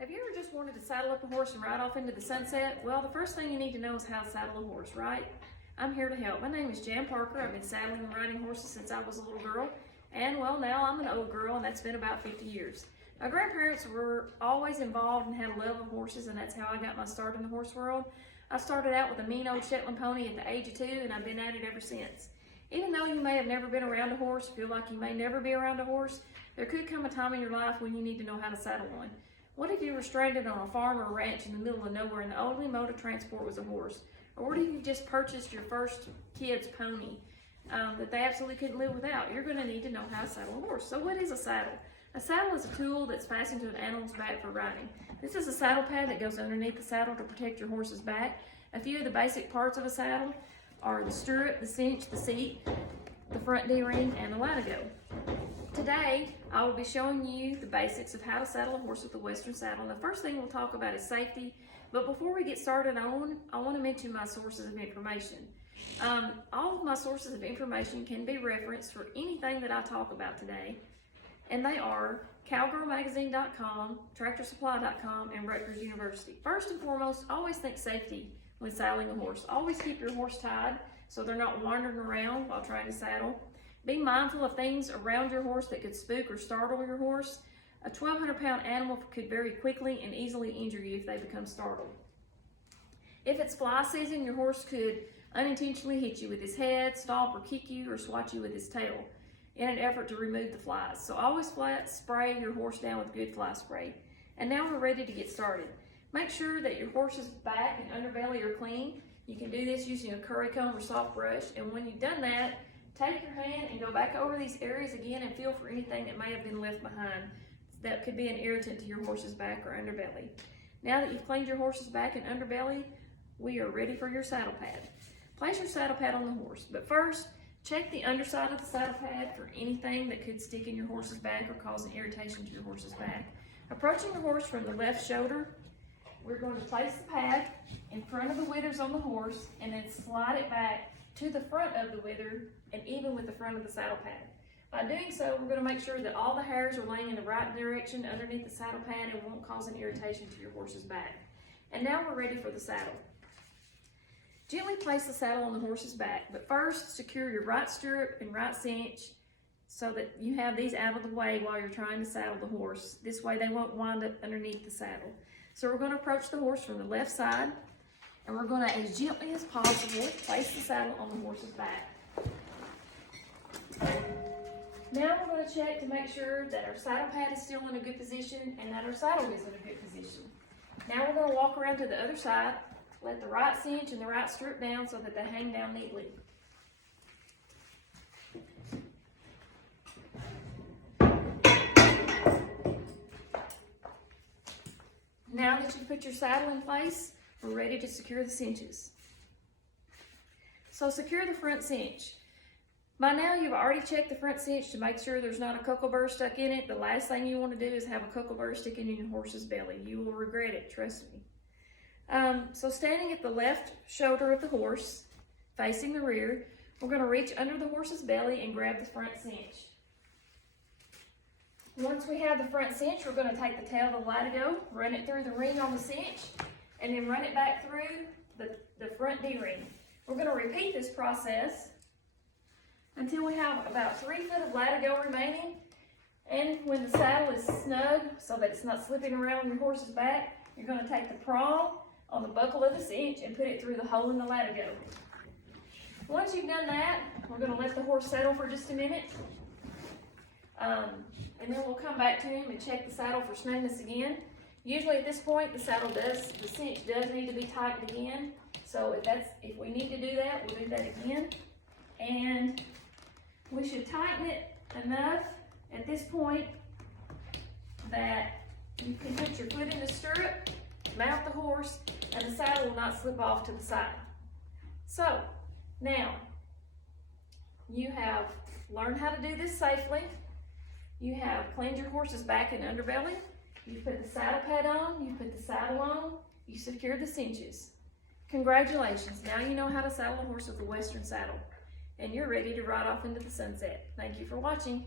Have you ever just wanted to saddle up a horse and ride off into the sunset? Well, the first thing you need to know is how to saddle a horse, right? I'm here to help. My name is Jan Parker. I've been saddling and riding horses since I was a little girl. And well, now I'm an old girl, and that's been about 50 years. My grandparents were always involved and had a love of horses, and that's how I got my start in the horse world. I started out with a mean old Shetland pony at the age of 2, and I've been at it ever since. Even though you may have never been around a horse, feel like you may never be around a horse, there could come a time in your life when you need to know how to saddle one. What if you were stranded on a farm or a ranch in the middle of nowhere and the only mode of transport was a horse? Or what if you just purchased your first kid's pony that they absolutely couldn't live without? You're going to need to know how to saddle a horse. So what is a saddle? A saddle is a tool that's fastened to an animal's back for riding. This is a saddle pad that goes underneath the saddle to protect your horse's back. A few of the basic parts of a saddle are the stirrup, the cinch, the seat, the front D-ring, and the latigo. Today, I will be showing you the basics of how to saddle a horse with a Western saddle. And the first thing we'll talk about is safety. But before we get started, I want to mention my sources of information. All of my sources of information can be referenced for anything that I talk about today. And they are cowgirlmagazine.com, tractorsupply.com, and Rutgers University. First and foremost, always think safety when saddling a horse. Always keep your horse tied so they're not wandering around while trying to saddle. Be mindful of things around your horse that could spook or startle your horse. A 1,200-pound animal could very quickly and easily injure you if they become startled. If it's fly season, your horse could unintentionally hit you with his head, stomp or kick you, or swat you with his tail in an effort to remove the flies. So always spray your horse down with good fly spray. And now we're ready to get started. Make sure that your horse's back and underbelly are clean. You can do this using a curry comb or soft brush. And when you've done that, take your hand and go back over these areas again and feel for anything that may have been left behind that could be an irritant to your horse's back or underbelly. Now that you've cleaned your horse's back and underbelly, we are ready for your saddle pad. Place your saddle pad on the horse, but first, check the underside of the saddle pad for anything that could stick in your horse's back or cause an irritation to your horse's back. Approaching the horse from the left shoulder, we're going to place the pad in front of the withers on the horse and then slide it back to the front of the wither and even with the front of the saddle pad. By doing so, we're going to make sure that all the hairs are laying in the right direction underneath the saddle pad and won't cause an irritation to your horse's back. And now we're ready for the saddle. Gently place the saddle on the horse's back, but first secure your right stirrup and right cinch so that you have these out of the way while you're trying to saddle the horse. This way they won't wind up underneath the saddle. So we're going to approach the horse from the left side, and we're going to, as gently as possible, place the saddle on the horse's back. Now we're going to check to make sure that our saddle pad is still in a good position and that our saddle is in a good position. Now we're going to walk around to the other side, let the right cinch and the right stirrup down so that they hang down neatly. Now that you've put your saddle in place, we're ready to secure the cinches. So secure the front cinch. By now you've already checked the front cinch to make sure there's not a cockleburr stuck in it. The last thing you want to do is have a cockleburr sticking in your horse's belly. You will regret it, trust me. So standing at the left shoulder of the horse, facing the rear, we're going to reach under the horse's belly and grab the front cinch. Once we have the front cinch, we're going to take the tail of the latigo, run it through the ring on the cinch, and then run it back through the front D-ring. We're going to repeat this process until we have about 3 foot of latigo remaining. And when the saddle is snug so that it's not slipping around your horse's back, you're going to take the prong on the buckle of the cinch and put it through the hole in the latigo. Once you've done that, we're going to let the horse settle for just a minute. And then we'll come back to him and check the saddle for snugness again. Usually at this point, the cinch does need to be tightened again. So if we need to do that, we'll do that again. And we should tighten it enough at this point that you can put your foot in the stirrup, mount the horse, and the saddle will not slip off to the side. So now you have learned how to do this safely. You have cleaned your horse's back and underbelly. You put the saddle pad on, you put the saddle on, you secured the cinches. Congratulations, now you know how to saddle a horse with a Western saddle. And you're ready to ride off into the sunset. Thank you for watching.